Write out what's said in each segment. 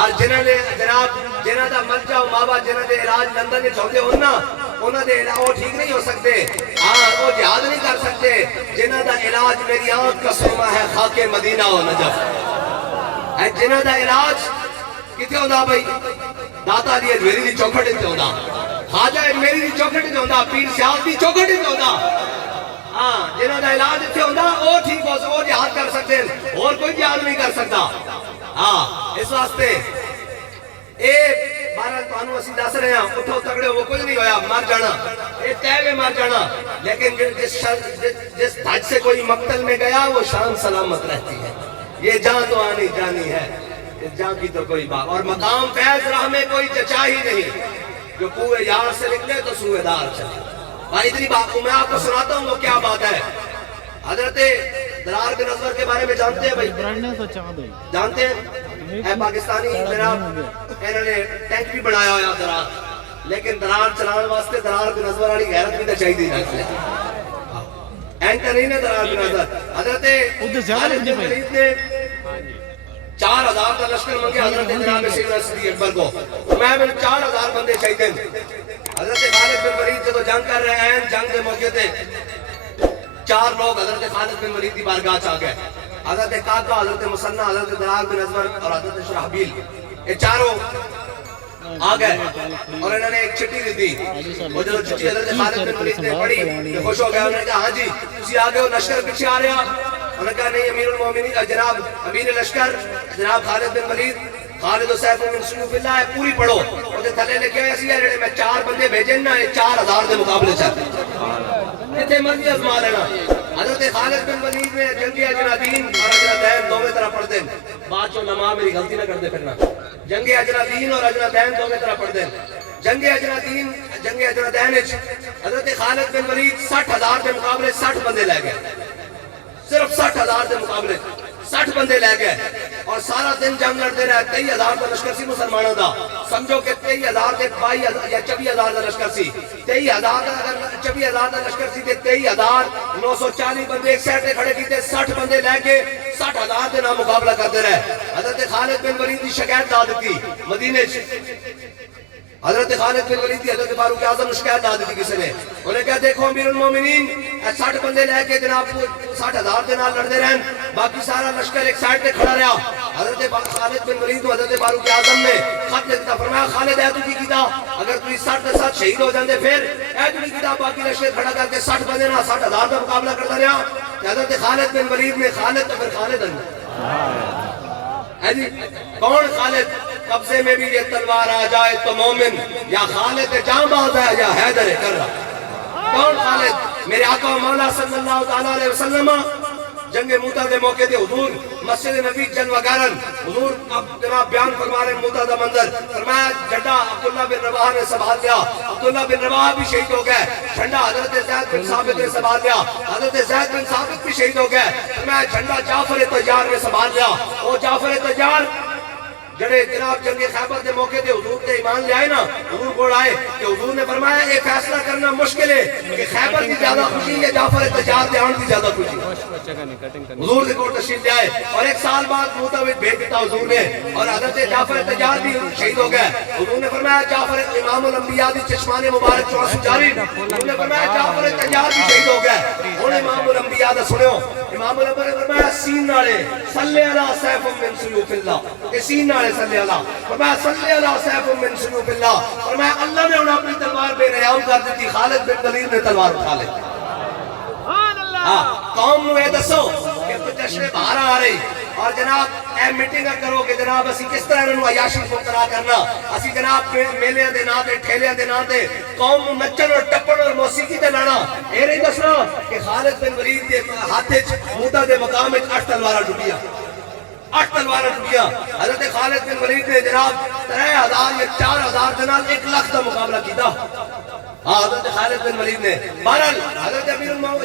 اور جنہوں نے جناب جنہوں دا مر جاؤ ماں باپ جنہوں نے علاج لندن میں چاہتے ہو نا انہوں نے وہ ٹھیک نہیں ہو سکتے وہ جہاد نہیں کر سکتے جنہوں دا علاج میری آنکھ کا سرما ہے خاک مدینہ و نجف جنہوں دا علاج کتے ہوندہ بھائی داتا دی اجمیری دی چوکھٹ دی ہوندہ خواجہ اجمیری دی چوکھٹ دی ہوندہ پیر سیاد دی چوکھٹ دی ہوندہ جنہوں دا علاج اتھے ہوندہ وہ ٹھیک ہو سکتے وہ جہاد کر سکتے ہیں اور کوئی جہاد نہیں کر سکتا اس واسطے اے بارہ توانو اسی دس رہے ہیں اٹھو تگڑے وہ کچھ نہیں ہویا مر جانا اے تیوے مر جانا لیکن جس دھج سے کوئی مقتل میں گیا وہ شان سلامت رہتی ہے یہ جان تو آنی جانی ہے اس جان کی تو کوئی بات اور مقام فیض راہ میں کوئی چچا ہی نہیں جو کوئے یار سے نکلے تو سوئے دار چلے بھائی اتنی بات کو میں آپ کو سناتا ہوں وہ کیا بات ہے حضرت درار بن ازور کے بارے میں جانتے ہیں بھائی جانتے ہیں اے پاکستانی جناب انہوں نے ٹینک بھی بنایا ہوا درار لیکن درار چلان واسطے درار بن ازور والی غیرت بھی تو چاہیے تھی اینکر نہیں نے درار بن ازور حضرت خالد بن ولید نے 4000 کا لشکر منگے حضرت جناب سیدنا صدیق اکبر کو میں 4000 بندے چاہیے حضرت خالد بن ولید سے تو جنگ کر رہے ہیں جنگ کے موقع تے 4 لوگ حضرت خالد بن ولید کی بارگاہ چاہ گئے حضرت قاقہ حضرت مسنہ حضرت درار بن ازور اور حضرت شرحبیل یہ چاروں آگئے اور انہوں نے ایک چھٹی دی تھی وہ جو چھٹی حضرت خالد بن ولید نے پڑھی کہ خوش ہو گیا انہوں نے کہا ہاں جی تسی آگے ہو لشکر پیچھے آ رہے ہیں انہوں نے کہا نہیں امیر المومنین جناب امیر لشکر جناب خالد بن ولید خالد و سیف من سیوف اللہ ہے پوری پڑھو اور دے تھلے لکھے ایسی ہے میں 4 بندے بھیجیں نا یہ 4000 دے مقابلے چاہتے ہیں کتے مرضی ازما لینا حضرت خالد بن ولید میں جنگی اجنادین اور اجنادین دو میں طرح پڑھ دیں بات جو نماز میری غلطی نہ کر دے پھرنا جنگی اجنادین اور اجنادین دو میں طرح پڑھ دیں جنگی اجنادین جنگی اجنادین حضرت خالد بن ولید 60,000 دے مقابلے 60 بندے لے گئے صرف 60,000 دے مقابلے 60 بندے لے گئے اور سارا دن جنگ لڑتے رہے 23,000 کا لشکر سی مسلمانوں دا سمجھو کہ 23,000 دے 22,000 یا 24,000 کا لشکر سی 23,000 کا اگر 24,000 کا لشکر سی تے 23,940 بندے ایک سائٹ تے کھڑے کیتے 60 بندے لے کے 60,000 دے نام مقابلہ کرتے رہے حضرت خالد بن ولید کی شکایت دا دیتی مدینے حضرت خالد بن ولید کی حضرت فاروق اعظم شکایت دا دیتی کسی نے انہیں کہا دیکھو امیر المومنین 60 بندے لے کے جناب 60,000 دے نال لڑتے رہن باقی سارا لشکر ایک سائٹ تے کھڑا رہا حضرت خالد بن ولید و حضرت فاروق اعظم نے خط لکھتا فرمایا خالد اے تو کی کیتا اگر تو 60 دے ساتھ شہید ہو جاندے پھر اے تو کی کیتا باقی لشکر کھڑا کر کے 60 بندے نال 60,000 دا مقابلہ کرتا رہا حضرت خالد بن ولید نے خالد تو پھر خالد ہے جی کون خالد قبضے میں بھی یہ تلوار آ جائے تو مومن یا خالد جاں باز ہے یا حیدر کر رہا کون خالد میرے آقا و مولا صلی اللہ علیہ وسلم جنگ موتا دے موقع دے حضور مسجد نبی جلوگارن حضور جناب بیان فرما رہے موتا دا منظر فرمایا جھنڈا عبداللہ بن رواح نے سنبھال لیا عبداللہ بن رواح بھی شہید ہو گئے جھنڈا حضرت زید بن ثابت نے سنبھال لیا حضرت زید بن ثابت بھی شہید ہو گئے فرمایا جھنڈا جعفر طیار نے سنبھال لیا وہ جعفر طیار جڑے جناب جنگ خیبر دے موقع دے حضور تے ایمان لے آئے نا حضور کو آئے کہ حضور نے فرمایا یہ فیصلہ کرنا مشکل ہے کہ خیبر کی زیادہ خوشی یا جعفر طیار دے آن کی زیادہ خوشی حضور دے کو تشریف لے آئے اور 1 سال بعد موتا میں بھیج دیتا حضور نے اور حضرت جعفر طیار بھی شہید ہو گئے حضور نے فرمایا جعفر امام الانبیاء دی چشمان مبارک 84 جاری حضور نے فرمایا جعفر طیار بھی شہید ہو گئے ہن امام الانبیاء دا سنو امام الانبیاء نے فرمایا سین نالے صلی اللہ سیف من سیوف اللہ کہ سین نالے صلی اللہ فرمایا صلی اللہ سیف من سیوف اللہ فرمایا اللہ نے انہیں اپنی تلوار بے نیام کر دیتی خالد بن ولید نے تلوار اٹھا لی قوم نو اے دسو کہ جشن باہر آ رہی اور جناب اے میٹنگ کرو کہ جناب اسی کس طرح انہوں عیاشی مبتلا کرنا اسی جناب میلیاں دے نا تے ٹھیلیاں دے نا تے قوم نو نچن اور ٹپن اور موسیقی تے لانا اے نہیں دسنا کہ خالد بن ولید دے ہاتھ وچ موتا دے مقام وچ 8 تلواراں ٹوٹیاں 8 تلواراں ٹوٹیاں حضرت خالد بن ولید نے جناب 3000 یا 4000 دے نال 1 لاکھ دا مقابلہ کیتا حضرت خالد بن ولید نے بہرحال حضرت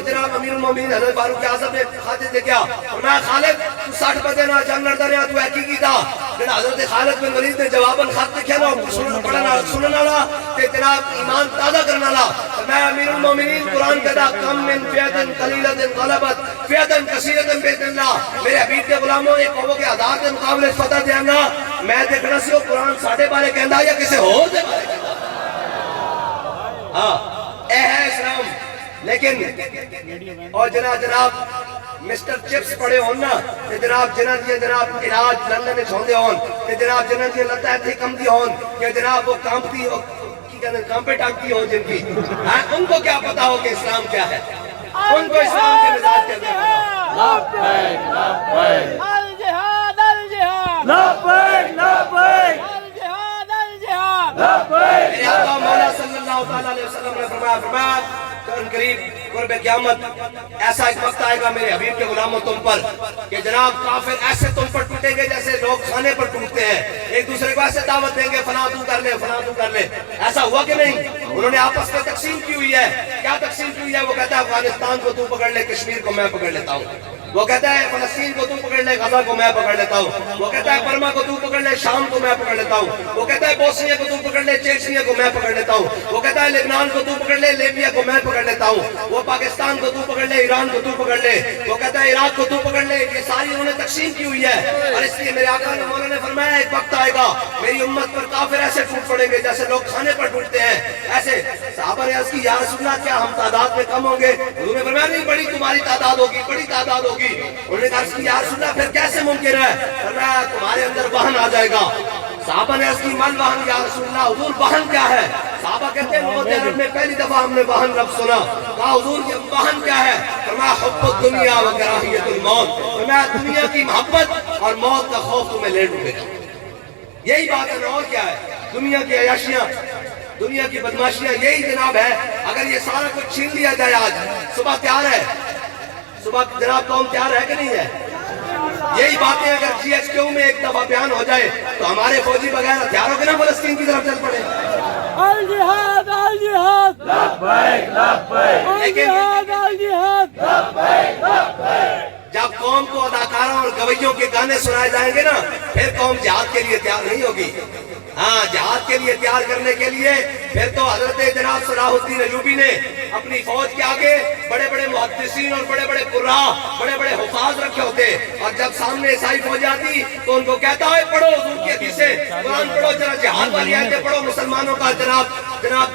جناب امیر المومنین حضرت فاروق اعظم نے خاطر دے کیا فرمایا خالد تو 60 بندے نال جنگ لڑدا رہیا تو کی کیتا جڑا حضرت خالد بن ولید نے جواباً خط لکھیا نا سنن والا تے جناب ایمان تازہ کرن والا فرمایا امیر المومنین قرآن کہتا کم من فئۃ قلیلۃ غلبت فئۃ کثیرۃ باذن اللہ میرے حبیب کے غلاموں ایک قوم کے 1000 کے مقابلے فتح دیاں گا میں دیکھنا سی وہ قرآن ساڑھے بارے کہندا یا کسے ہو دے بارے کہندا. ہاں اے ہے اسلام. لیکن اور جناب مسٹر چپس پڑے ہونا کہ جناب جناب علاج لندن چھوندے ہون کہ جناب کی لتا ہے تھی کم دی ہون کہ جناب وہ کامتی ہو کی کہنے کامپے ٹانکتی ہون جن کی. ان کو کیا پتا ہو کہ اسلام کیا ہے؟ ان کو اسلام کے مزاج کیا پتا. لبیک لبیک الجہاد الجہاد لبیک لبیک الجہاد الجہاد. لبیک. میرے آقا مولا صلی اللہ علیہ وسلم نے فرمایا ان قریب قرب قیامت ایسا ایک وقت آئے گا میرے حبیب کے غلاموں تم پر کہ جناب کافر ایسے تم پر ٹوٹیں گے جیسے لوگ کھانے پر ٹوٹتے ہیں. ایک دوسرے کو ایسے دعوت دیں گے فلاں تو کر لے فلاں تو کر لے. ایسا ہوا کہ نہیں؟ انہوں نے آپس میں تقسیم کی ہوئی ہے. کیا تقسیم کی ہوئی ہے؟ وہ کہتا ہے افغانستان کو تو پکڑ لے کشمیر کو میں پکڑ لیتا ہوں. وہ کہتا ہے فلسطین کو تو پکڑ لے غزہ کو میں پکڑ لیتا ہوں. وہ کہتا ہے برما کو تو پکڑ لے شام کو میں پکڑ لیتا ہوں. وہ کہتا ہے بوسنیا کو تو پکڑ لے چیچنیا کو میں پکڑ لیتا ہوں. وہ کہتا ہے لبنان کو تو پکڑ لے لیبیا کو میں پکڑ لیتا ہوں. وہ پاکستان کو تو پکڑ لے ایران کو تو پکڑ لے. وہ کہتا ہے عراق کو تو پکڑ لے. یہ ساری انہوں نے تقسیم کی ہوئی ہے. اور اس لیے میرے آقا مولا نے فرمایا ایک وقت آئے گا میری امت پر کافر ایسے ٹوٹ پڑیں گے جیسے لوگ کھانے پر ٹوٹتے ہیں. ایسے صحابہ نے عرض کی یا رسول اللہ کیا ہم تعداد میں کم ہوں گے؟ انہوں نے فرمایا نہیں بڑی تمہاری تعداد ہوگی بڑی تعداد ہوگی. انہوں نے عرض کی یا رسول اللہ پھر کیسے ممکن ہے؟ فرمایا تمہارے اندر وہن آ جائے گا. صحابہ نے عرض کی من وہن یا رسول اللہ حضور وہن کیا ہے؟ صحابہ کہتے ہیں موت عرب میں پہلی دفعہ ہم نے وہن لفظ سنا. کہا حضور یہ وہن کیا ہے؟ فرمایا حب الدنیا و کراہیت الموت. فرمایا دنیا کی محبت اور موت کا خوف تمہیں لے ڈوبے گا. یہی بات ہے اور کیا ہے؟ دنیا کی عیاشیاں دنیا کی بدماشیاں یہی جناب ہے. اگر یہ سارا کچھ چھین لیا جائے آج صبح تیار ہے صبح جناب قوم تیار ہے کہ نہیں ہے؟ یہی باتیں اگر جی ایچ کیو میں ایک دفعہ بیان ہو جائے تو ہمارے فوجی وغیرہ ہتھیار ہو کے نا فلسطین کی طرف چل پڑے. الجہاد الجہاد لبیک لبیک الجہاد الجہاد. لبیک لبیک. جب قوم کو اداکاروں اور گویوں کے گانے سنائے جائیں گے نا پھر قوم جہاد کے لیے تیار نہیں ہوگی. ہاں جہاد کے لیے تیار کرنے کے لیے پھر تو حضرت جناب صلاح الدین ایوبی نے اپنی فوج کے آگے بڑے بڑے محدثین اور بڑے بڑے قراء بڑے بڑے حفاظ رکھے ہوتے. اور جب سامنے عیسائی فوج آتی تو ان کو کہتا ہے پڑھو حضور کی حدیثیں قرآن پڑھو ذرا جہاد والی آیتیں پڑھو مسلمانوں کا جناب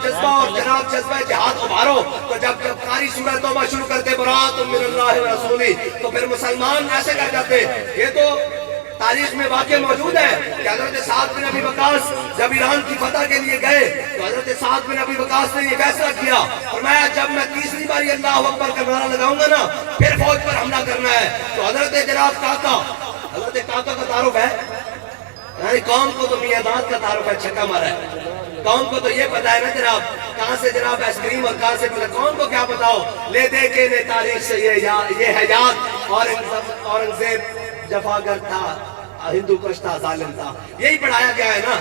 جذبہ اور جذبہ جہاد ابھارو. تو جب قاری سورہ توبہ شروع کرتے برات من اللہ و رسولہ تو پھر مسلمان ایسے کر جاتے. یہ تو تاریخ میں واقع موجود ہے کہ حضرت سعد بن ابی وقاص جب ایران کی فتح کے لیے گئے تو حضرت سعد بن ابی وقاص نے یہ فیصلہ کیا فرمایا جب میں تیسری باری اللہ اکبر کا نعرہ لگاؤں گا نا پھر فوج پر حملہ کرنا ہے. تو حضرت جناب حضرت کاکا کا تعارف ہے یعنی قوم کو تو میاں داد کا تعارف ہے چھکا مارا ہے. قوم کو تو یہ پتا ہے نا جناب کہاں سے جناب آئس کریم اور کہاں سے قوم کو کیا پتا ہو. لے دے کے نے تاریخ سے یہ ہے یاد اورنگزیب جفاگر تھا ہندو کش تھا ظالم تھا. یہی پڑھایا گیا ہے نا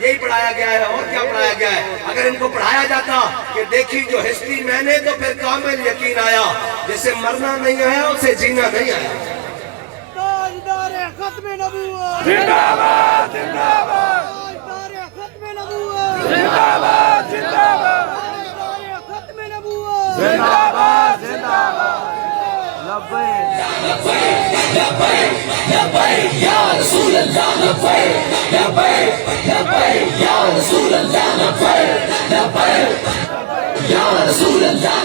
یہی پڑھایا گیا ہے. اور کیا پڑھایا گیا ہے؟ اگر ان کو پڑھایا جاتا کہ دیکھی جو ہسٹری میں نے تو پھر کامل یقین آیا جسے مرنا نہیں آیا اسے جینا نہیں آیا. تاجدار ختم نبوت زندہ باد زندہ باد. تاجدار ختم نبوت زندہ باد زندہ باد. تاجدار ختم نبوت زندہ باد زندہ باد. لبیک لبیک لبیک یا رسول اللہ. لبیک لبیک لبیک یا رسول اللہ. لبیک لبیک یا رسول اللہ.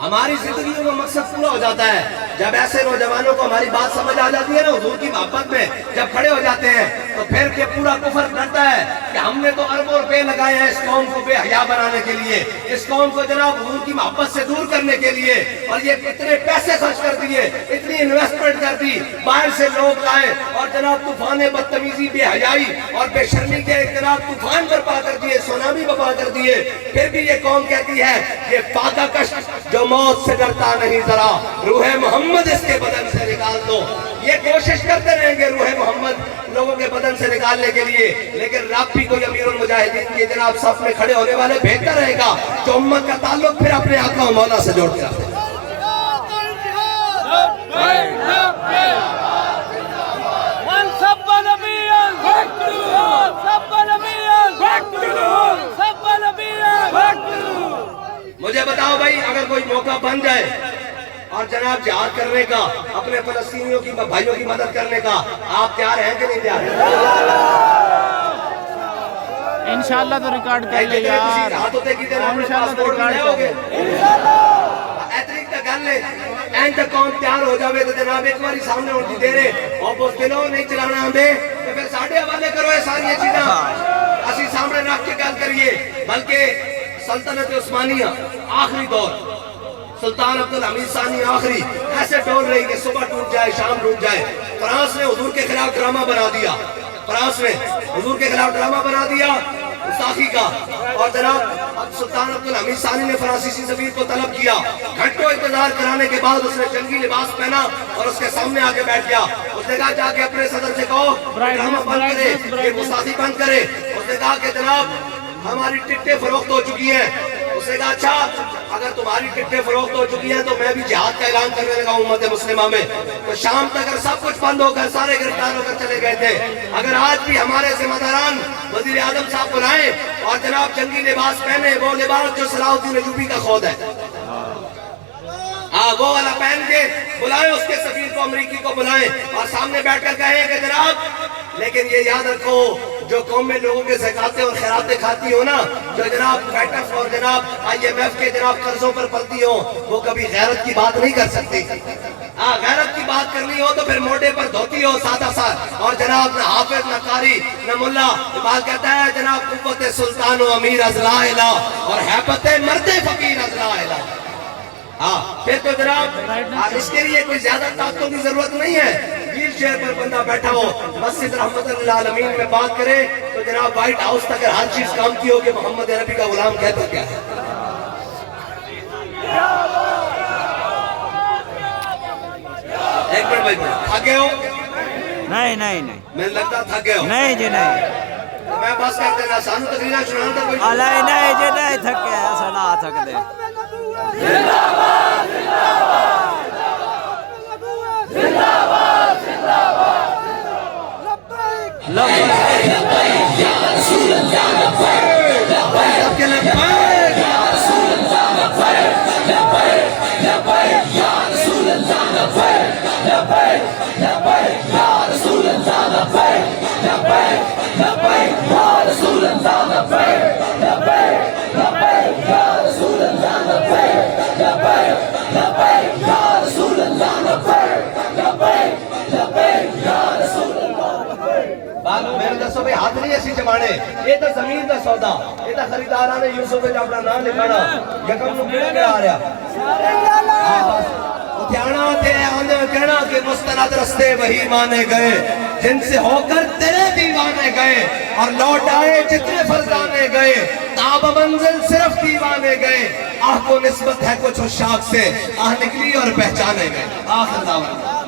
ہماری زندگیوں کا مقصد پورا ہو جاتا ہے جب ایسے نوجوانوں کو ہماری بات سمجھ آ جاتی ہے نا حضور کی محبت میں جب کھڑے ہو جاتے ہیں تو پھر کہ پورا کفر ڈرتا ہے کہ ہم نے تو اربوں روپے لگائے ہیں اس قوم کو بے حیا بنانے کے لیے اس قوم کو جناب حضور کی محبت سے دور کرنے کے لیے. اور یہ اتنے پیسے خرچ کر دیے اتنی انویسٹمنٹ کر دی باہر سے لوگ لائے اور جناب طوفان بدتمیزی بے حیائی اور بے شرمی کے جناب طوفان برپا کر دیے سونامی برپا کر دیے. پھر بھی یہ قوم کہتی ہے یہ پاکا کش جو موت سے ڈرتا نہیں ذرا روح محمد اس کے بدن سے نکال دو. یہ کوشش کرتے رہیں گے روح محمد لوگوں کے بدن سے نکالنے کے لیے لیکن رب بھی کوئی امیر المجاہدین کے جناب صف میں کھڑے ہونے والے بہتر رہے گا جو امت کا تعلق پھر اپنے آقا و مولا سے جوڑ کے رکھتے ہیں. من سب نبيا فاقتلوه سب نبيا فاقتلوه سب نبيا فاقتلوه. مجھے بتاؤ بھائی اگر کوئی موقع بن جائے اور جناب جہاد کرنے کا، اپنے فلسطینیوں کی بھائیوں کی مدد کرنے کا آپ تیار ہیں کہ نہیں تیار؟ انشاءاللہ تو ریکارڈ کر لے یار، انشاءاللہ تو ریکارڈ کر لے۔ این تک قوم تیار ہو جاوے تو جناب ایک باری سامنے ہوتی دے رہے اور وہ دلوں نہیں چلانا آندے تو پھر ساڑھے حوالے کرو یہ ساری چیزاں اسی سامنے رکھ کے گل کریے۔ بلکہ سلطنت عثمانیہ آخری دور، سلطان عبدالحمید ثانی آخری ایسے ڈول رہی کہ صبح ٹوٹ جائے شام ٹوٹ جائے۔ فرانس نے حضور کے خلاف ڈرامہ بنا دیا، فرانس نے حضور کے خلاف ڈرامہ بنا دیا گستاخی کا، اور جناب سلطان عبدالحمید ثانی نے فرانسیسی سفیر کو طلب کیا، گھنٹوں انتظار کرانے کے بعد اس نے جنگی لباس پہنا اور اس کے سامنے آگے بیٹھ گیا۔ اس نے کہا جا کے اپنے صدر سے کہو ڈرامہ بند کرے، یہ گستاخی بند کرے۔ اس نے کہا کہ جناب ہماری ٹکٹیں فروخت ہو چکی ہیں۔ اس نے کہا اچھا اگر تمہاری ٹکٹیں فروخت ہو چکی ہیں تو میں بھی جہاد کا اعلان کرنے لگا امت مسلمہ میں۔ تو شام تک اگر سب کچھ بند ہو کر سارے گرفتار ہو کر چلے گئے تھے، اگر آج بھی ہمارے ذمہ داران وزیر اعظم صاحب بلائیں اور جناب جنگی لباس پہنے، وہ لباس جو صلاح الدین ایوبی کا خود ہے، وہ والا پہن کے بلائیں، اس کے سفیر کو امریکی کو بلائیں اور سامنے بیٹھ کر کہیں کہ جناب لیکن یہ یاد رکھو جو قومیں لوگوں کے زکاتیں اور خیراتیں کھاتی ہو نا، جو جناب بیٹف اور جناب IMF کے جناب قرضوں پر پلتی ہو، وہ کبھی غیرت کی بات نہیں کر سکتی۔ غیرت کی بات کرنی ہو تو پھر موڈے پر دھوتی ہو سادہ سا، اور جناب نہ حافظ نہ قاری نہ ملا۔ اقبال کہتا ہے جناب قوت سلطان و امیر از لا الہ اور حیبت مرد فقیر از لا الہ۔ پھر تو جناب اس کے لیے کوئی زیادہ طاقتوں کی ضرورت نہیں ہے، ویل چیئر پر بندہ بیٹھا ہو مسجد رحمت اللہ عالمین میں بات کرے تو جناب وائٹ ہاؤس تک ہر چیز کام کی ہو کہ محمد عربی کا غلام کہتا کیا ہے۔ ایک منٹ بھائی تھکے ہو؟ نہیں میں لگتا تھکے ہو؟ نہیں جی نہیں، میں بس کر دینا سانو تقریرہ سنانا تھا کوئی؟ نہیں جی نہیں تھکے ایسا نہ تھک دے۔ میرے دسو بھئی ہاتھ نہیں ایسی جمانے، یہ تو زمین دا سودا، یہ تو خریدارانے یوسف نے اپنا نام لکھانا یکم نو کیوں کیا آ رہا اتھیانا تھے آنے کہنا کہ مستند رستے وہی مانے گئے جن سے ہو کر تیرے دیوانے گئے اور لوٹ آئے جتنے فرزانے گئے تاب منزل صرف دیوانے گئے آہ کو نسبت ہے کچھ اس شاخ سے آہ نکلی اور پہچانے گئے۔ آخر دعوت